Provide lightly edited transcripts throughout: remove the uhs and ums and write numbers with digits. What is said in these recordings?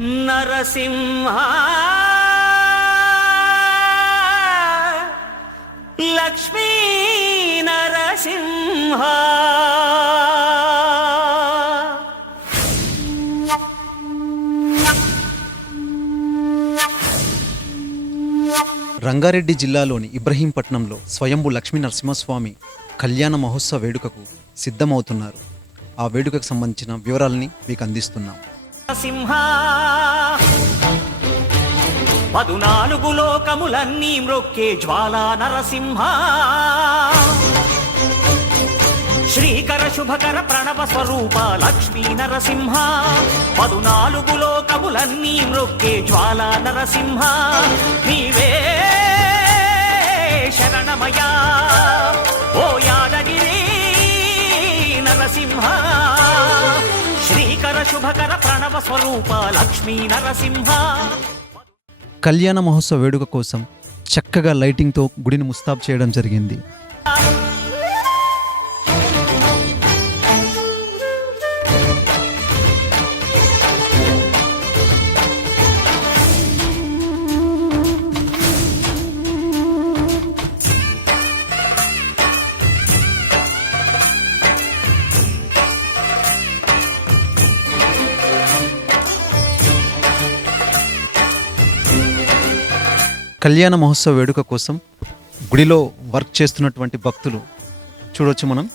నరసింహ లక్ష్మీ నరసింహ రంగారెడ్డి జిల్లాలోని ఇబ్రహీంపట్నంలో స్వయంభూ లక్ష్మీ నరసింహస్వామి కళ్యాణ మహోత్సవ వేడుకకు సిద్ధమవుతున్నారు. ఆ వేడుకకు సంబంధించిన వివరాలని మీకు అందిస్తున్నాం. నరసింహ 14 లోకములన్నీ మ్రొక్కే జ్వాలా నరసింహ శ్రీకర శుభకర ప్రణవ స్వరూప లక్ష్మీ నరసింహ 14 లోకములన్నీ మ్రొక్కే జ్వాలా నరసింహ నీవే శరణమయా ఓ యాదగిరి నరసింహ శ్రీకర శుభకర ప్రణవ స్వరూప లక్ష్మీ నరసింహ. కళ్యాణ మహోత్సవ వేడుక కోసం చక్కగా లైటింగ్తో గుడిని ముస్తాబు చేయడం జరిగింది. కళ్యాణ మహోత్సవ వేడుక కోసం గుడిలో వర్క్ చేస్తున్నటువంటి భక్తులు చూడవచ్చు మనం.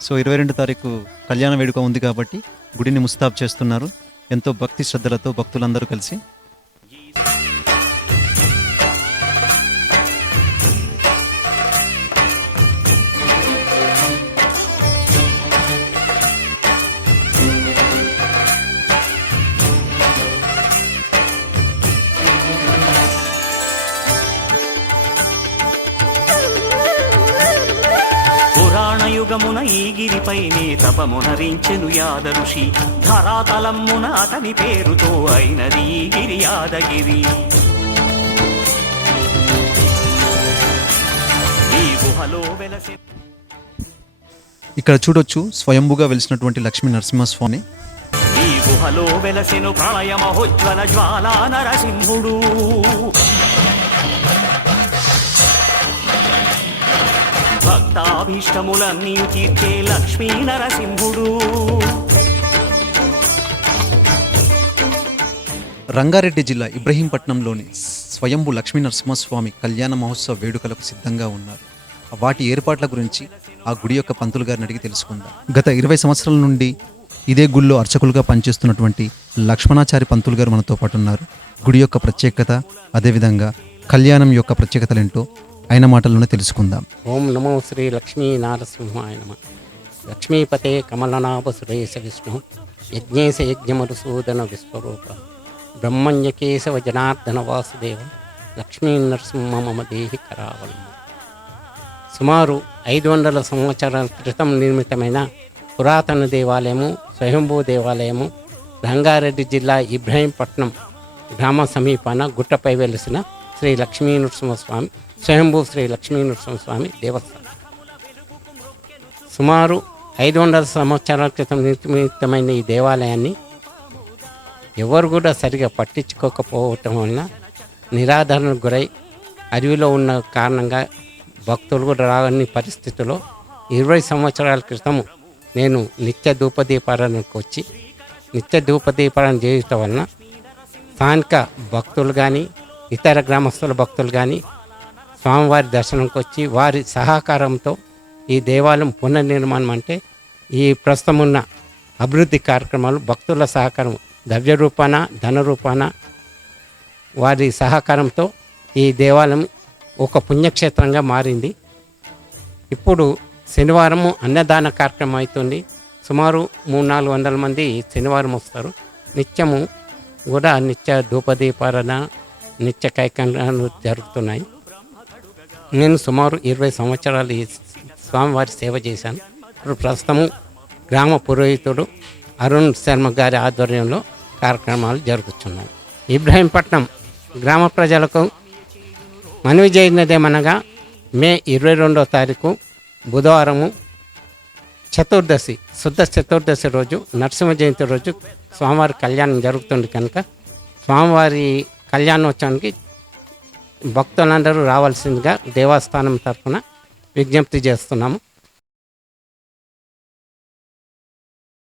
సో 22 తారీఖు కళ్యాణ వేడుక ఉంది కాబట్టి గుడిని ముస్తాబు చేస్తున్నారు. ఎంతో భక్తి శ్రద్ధలతో భక్తులందరూ కలిసి. పురాణయుగమున ఈ గిరిపైనే తపమునరించెను యాద ఋషి ధరాతలమ్మున అతని పేరుతో అయినది ఈ గిరి యాదగిరి. ఈ గుహలో వెలసె ఇక్కడ చూడొచ్చు స్వయంభుగా వెలిసినటువంటి లక్ష్మీ నరసింహస్వామి. ఈ గుహలో వెలసెను ప్రళయ మహోజ్వల జ్వాలా నరసింహుడు భక్తాభీష్టములన్నీ తీర్చే లక్ష్మీ నరసింహుడు. రంగారెడ్డి జిల్లా ఇబ్రహీంపట్నంలోని స్వయంభూ లక్ష్మీ నరసింహస్వామి కళ్యాణ మహోత్సవ వేడుకలకు సిద్ధంగా ఉన్నారు. వాటి ఏర్పాట్ల గురించి ఆ గుడి యొక్క పంతులు గారిని అడిగి తెలుసుకుందాం. గత 20 సంవత్సరాల నుండి ఇదే గుడిలో అర్చకులుగా పనిచేస్తున్నటువంటి లక్ష్మణాచారి పంతులు గారు మనతో పాటు ఉన్నారు. గుడి యొక్క ప్రత్యేకత, అదేవిధంగా కళ్యాణం యొక్క ప్రత్యేకతలేంటో ఆయన మాటల్లోనే తెలుసుకుందాం. ఓం నమో శ్రీ లక్ష్మీ నారసింహాయ నమః. లక్ష్మీపతే కమలనాభ సురేశ విష్ణు యజ్ఞేశ యజ్ఞమరుసూదన విశ్వరూప బ్రహ్మణ్యకేశవ జనార్దన వాసుదేవ లక్ష్మీ నరసింహ మమ దేహి కరావళం. సుమారు 500 సంవత్సరాల క్రితం నిర్మితమైన పురాతన దేవాలయము స్వయంభూ దేవాలయము రంగారెడ్డి జిల్లా ఇబ్రహీంపట్నం గ్రామ సమీపాన గుట్టపై వెలిసిన శ్రీ లక్ష్మీ నరసింహస్వామి స్వయంభూ శ్రీ లక్ష్మీ నరసింహస్వామి దేవస్థానం. సుమారు 500 సంవత్సరాల క్రితం నిర్మితమైన ఈ దేవాలయాన్ని ఎవరు కూడా సరిగా పట్టించుకోకపోవటం వలన నిరాదరణకు గురై అడవిలో ఉన్న కారణంగా భక్తులు కూడా రాని పరిస్థితుల్లో 20 సంవత్సరాల క్రితం నేను నిత్య ధూపదీపారానికి వచ్చి నిత్య ధూపదీపారాన్ని చేయటం వలన స్థానిక భక్తులు కానీ ఇతర గ్రామస్తుల భక్తులు కానీ స్వామివారి దర్శనంకి వచ్చి వారి సహకారంతో ఈ దేవాలయం పునర్నిర్మాణం అంటే ఈ ప్రస్తుతం ఉన్న అభివృద్ధి కార్యక్రమాలు భక్తుల సహకారం ద్రవ్య రూపాన ధన రూపాన వారి సహకారంతో ఈ దేవాలయం ఒక పుణ్యక్షేత్రంగా మారింది. ఇప్పుడు శనివారము అన్నదాన కార్యక్రమం అవుతుంది. సుమారు 300-400 మంది శనివారం వస్తారు. నిత్యము కూడా నిత్య ధూపదీపారణ నిత్య కైకండాలు జరుగుతున్నాయి. నేను సుమారు 20 సంవత్సరాలు ఈ స్వామివారి సేవ చేశాను. ఇప్పుడు ప్రస్తుతము గ్రామ పురోహితుడు అరుణ్ శర్మ గారి ఆధ్వర్యంలో కార్యక్రమాలు జరుగుతున్నాయి. ఇబ్రహీంపట్నం గ్రామ ప్రజలకు మనవి చేయనదేమనగా మే 22వ తారీఖు బుధవారము చతుర్దశి శుద్ధ చతుర్దశి రోజు నరసింహ జయంతి రోజు స్వామివారి కళ్యాణం జరుగుతుంది కనుక స్వామివారి కళ్యాణోత్సవానికి భక్తులందరూ రావాల్సిందిగా దేవస్థానం తరఫున విజ్ఞప్తి చేస్తున్నాము.